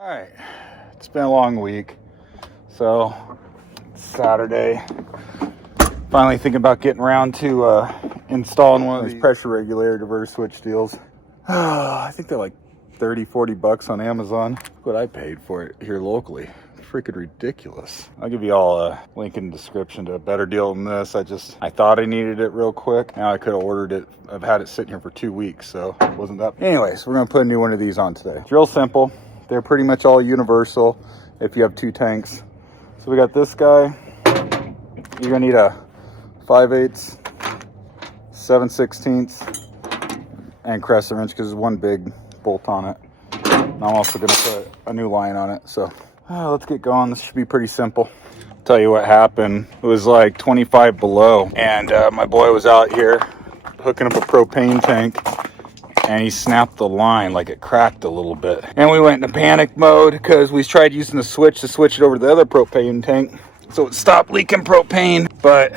All right, it's been a long week, so it's Saturday. Finally thinking about getting around to installing one of these pressure regulator diverter switch deals. I think they're like 30-40 bucks on Amazon. Look what I paid for it here locally. Freaking ridiculous. I'll give you all a link in the description to a better deal than this. I thought I needed it real quick. Now I could have ordered it. I've had it sitting here for 2 weeks, so it wasn't that. Anyways, we're gonna put a new one of these on today. It's real simple. They're pretty much all universal if you have 2 tanks. So we got this guy. You're gonna need a 5/8, 7/16, and crescent wrench because there's one big bolt on it. And I'm also gonna put a new line on it. So let's get going. This should be pretty simple. Tell you what happened. It was like 25 below, and my boy was out here hooking up a propane tank. And he snapped the line, like it cracked a little bit. And we went into panic mode because we tried using the switch to switch it over to the other propane tank. So it stopped leaking propane, but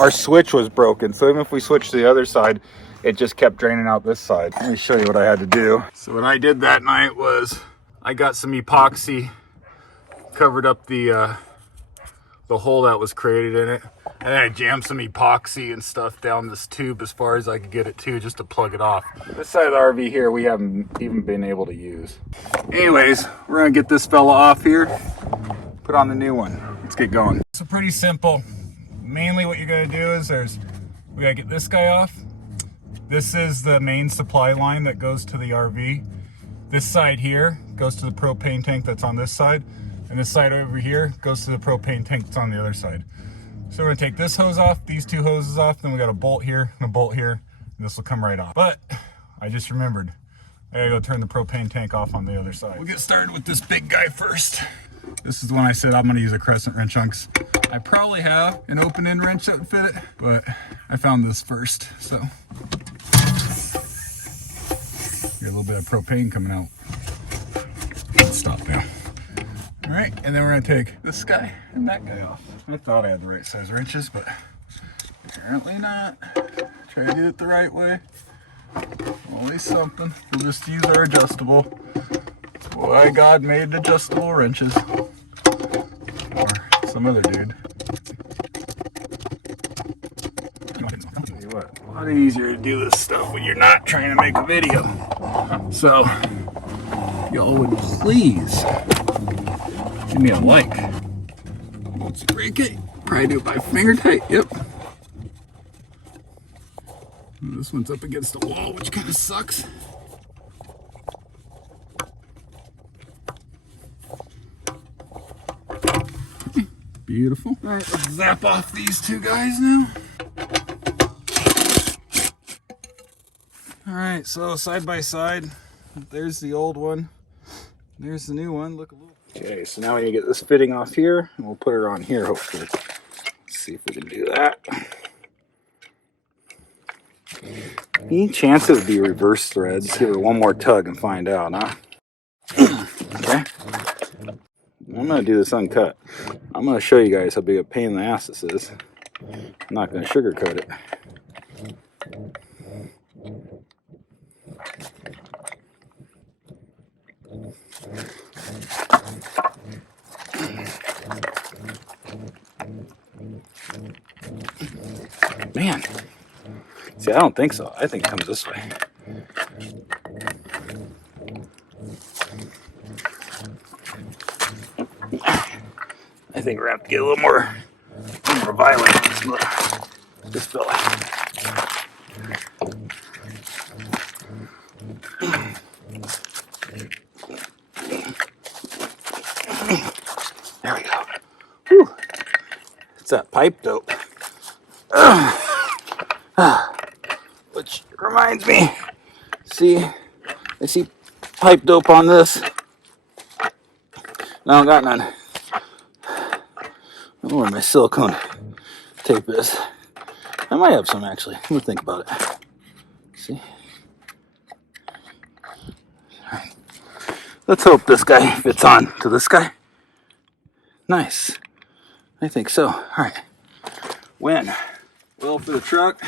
our switch was broken. So even if we switched to the other side, it just kept draining out this side. Let me show you what I had to do. So what I did that night was I got some epoxy, covered up the hole that was created in it. And then I jammed some epoxy and stuff down this tube as far as I could get it to, just to plug it off. This side of the RV here, we haven't even been able to use. Anyways, we're gonna get this fella off here, put on the new one. Let's get going. So pretty simple. Mainly what you're gonna do is we gotta get this guy off. This is the main supply line that goes to the RV. This side here goes to the propane tank that's on this side. And this side over here goes to the propane tank that's on the other side. So we're gonna take this hose off, these 2 hoses off, then we got a bolt here and a bolt here, and this will come right off. But I just remembered, I gotta go turn the propane tank off on the other side. We'll get started with this big guy first. This is the one I said I'm gonna use a crescent wrench on, 'cause I probably have an open end wrench that would fit it, but I found this first, so. Got a little bit of propane coming out. Let's stop now. All right, and then we're gonna take this guy and that guy off. I thought I had the right size wrenches, but apparently not. Try to get it the right way. Always something. We'll just use our adjustable. That's why God made adjustable wrenches. Or some other dude. Tell you what, a lot easier to do this stuff when you're not trying to make a video. So, y'all would please give me a like. Let's break it. Probably do it by finger tight. Yep. And this one's up against the wall, which kind of sucks. Okay. Beautiful. All right, let's zap off these 2 guys now. All right, so side by side, there's the old one. There's the new one. Look a little. Okay, so now we need to get this fitting off here, and we'll put her on here, hopefully. Let's see if we can do that. Any chance it would be reverse threads? Give her one more tug and find out, huh? Okay. I'm going to do this uncut. I'm going to show you guys how big a pain in the ass this is. I'm not going to sugarcoat it. Man, see, I don't think so. I think it comes this way. I think we're gonna have to get a little more violent on this fella. There we go. Whew. It's that pipe dope. Which reminds me, I see pipe dope on this. No, I don't got none. I don't know where my silicone tape is. I might have some actually. I'm gonna think about it. See? Alright. Let's hope this guy fits on to this guy. Nice. I think so. Alright. When? Oil for the truck.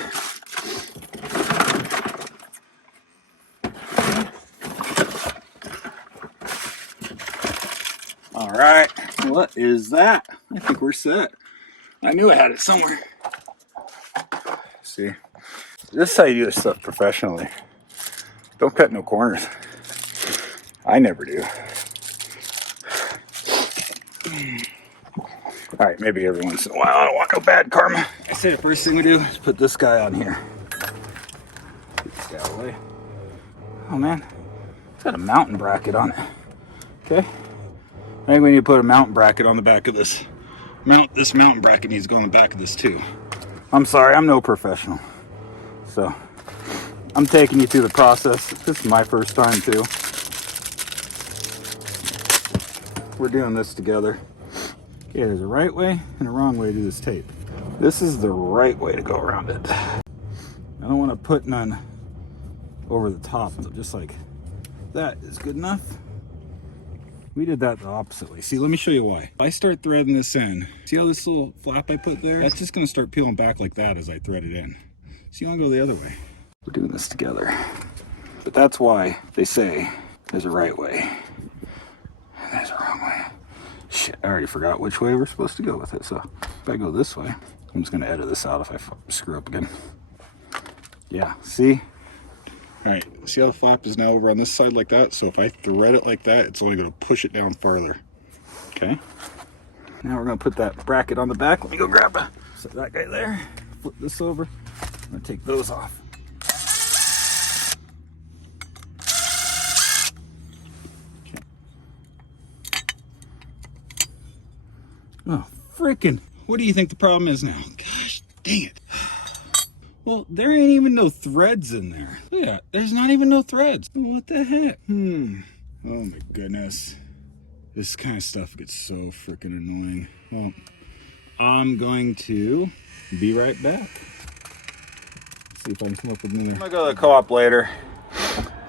All right, what is that? I think we're set. I knew I had it somewhere. See, this is how you do this stuff professionally. Don't cut no corners. I never do. All right, maybe every once in a while. I don't want no bad karma. I say the first thing we do is put this guy on here. Get this guy out of the way. Oh man, it's got a mountain bracket on it. Okay. I think we need to put a mountain bracket on the back of this. This mountain bracket needs to go on the back of this too. I'm sorry, I'm no professional. So, I'm taking you through the process. This is my first time too. We're doing this together. Okay, there's a right way and a wrong way to do this tape. This is the right way to go around it. I don't want to put none over the top, so just like that is good enough. We did that the opposite way. See, let me show you why. If I start threading this in, see how this little flap I put there? That's just gonna start peeling back like that as I thread it in. So you don't go the other way. We're doing this together. But that's why they say there's a right way and there's a wrong way. Shit, I already forgot which way we're supposed to go with it. So if I go this way, I'm just gonna edit this out if I screw up again. Yeah, see? All right, see how the flap is now over on this side like that? So if I thread it like that, it's only gonna push it down farther. Okay. Now we're gonna put that bracket on the back. Let me go grab a, set that guy there, flip this over. I'm gonna take those off. Okay. Oh, freaking, what do you think the problem is now? Gosh, dang it. Well, there ain't even no threads in there. Look at that. There's not even no threads. What the heck? Oh my goodness. This kind of stuff gets so freaking annoying. Well, I'm going to be right back. See if I can come up with another. I'm gonna go to the co-op later.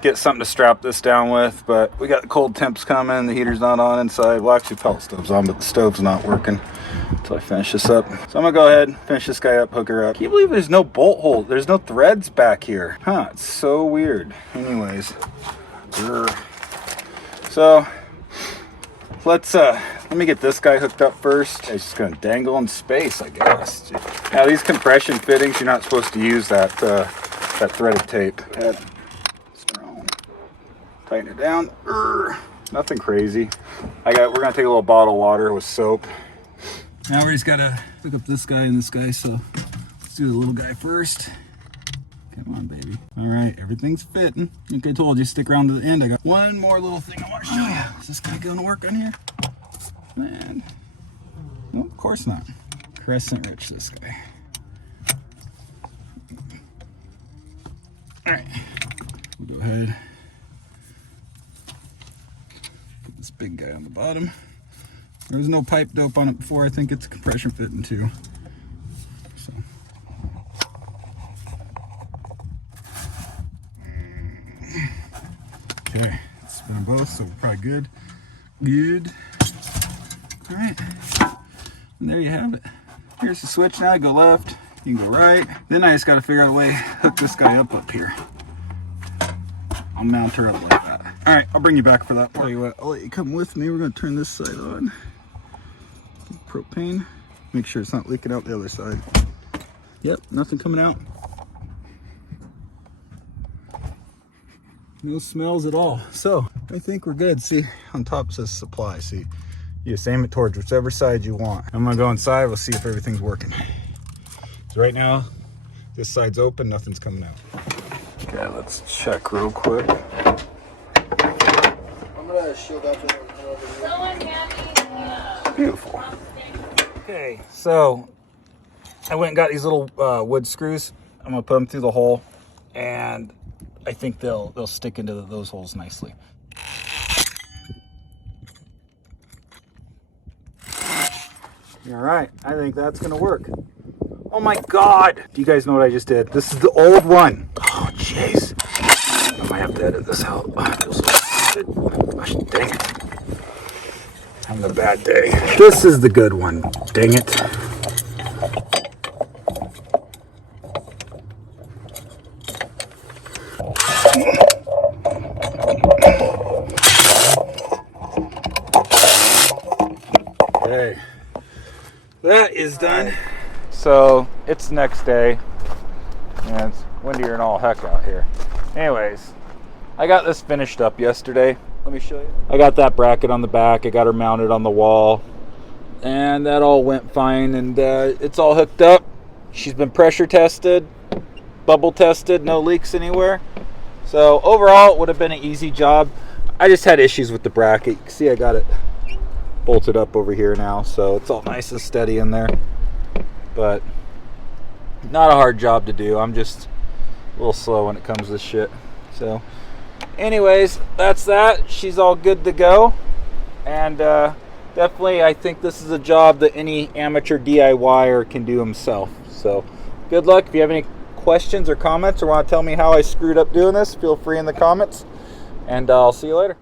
Get something to strap this down with, but we got the cold temps coming. The heater's not on inside. Well, actually, pellet stove's on, but the stove's not working until I finish this up. So I'm gonna go ahead, finish this guy up, hook her up. Can you believe there's no bolt hole? There's no threads back here. Huh, it's so weird. Anyways, so let me get this guy hooked up first. It's just gonna dangle in space, I guess. Now these compression fittings, you're not supposed to use that threaded tape. Strong. Tighten it down. Nothing crazy. We're gonna take a little bottle of water with soap. Now we just gotta hook up this guy and this guy, so let's do the little guy first. Come on, baby. All right, everything's fitting. Like I told you, stick around to the end. I got one more little thing I want to show you. Is this guy gonna work on here? Man. No, of course not. Crescent Rich, this guy. All right, we'll go ahead. Put this big guy on the bottom. There was no pipe dope on it before. I think it's a compression fitting too. So. Okay, spin them both, so we're probably good. Good. All right, and there you have it. Here's the switch now. I go left, you can go right. Then I just got to figure out a way to hook this guy up here. I'll mount her up like that. All right, I'll bring you back for that part. Tell you what, I'll let you come with me. We're gonna turn this side on. Propane. Make sure it's not leaking out the other side. Yep, nothing coming out. No smells at all. So I think we're good. See, on top says supply. See, you just aim it towards whichever side you want. I'm gonna go inside. We'll see if everything's working. So right now, this side's open. Nothing's coming out. Okay, let's check real quick. I'm gonna shield up and Beautiful. Okay, so I went and got these little wood screws. I'm gonna put them through the hole, and I think they'll stick into those holes nicely. All right, I think that's gonna work. Oh my God! Do you guys know what I just did? This is the old one. Oh jeez. I might have to edit this out. I feel so stupid. Gosh, dang it. Having a bad day. This is the good one. Dang it. Okay, that is done. So it's the next day, and it's windier and all heck out here. Anyways, I got this finished up yesterday. Let me show you. I got that bracket on the back. I got her mounted on the wall, and that all went fine, and it's all hooked up. She's been pressure tested, bubble tested, no leaks anywhere. So overall, it would have been an easy job. I just had issues with the bracket. You can see I got it bolted up over here now, so it's all nice and steady in there. But not a hard job to do. I'm just a little slow when it comes to this shit. So anyways, that's that. She's all good to go. And definitely, I think this is a job that any amateur DIYer can do himself. So good luck. If you have any questions or comments or want to tell me how I screwed up doing this, feel free in the comments. And I'll see you later.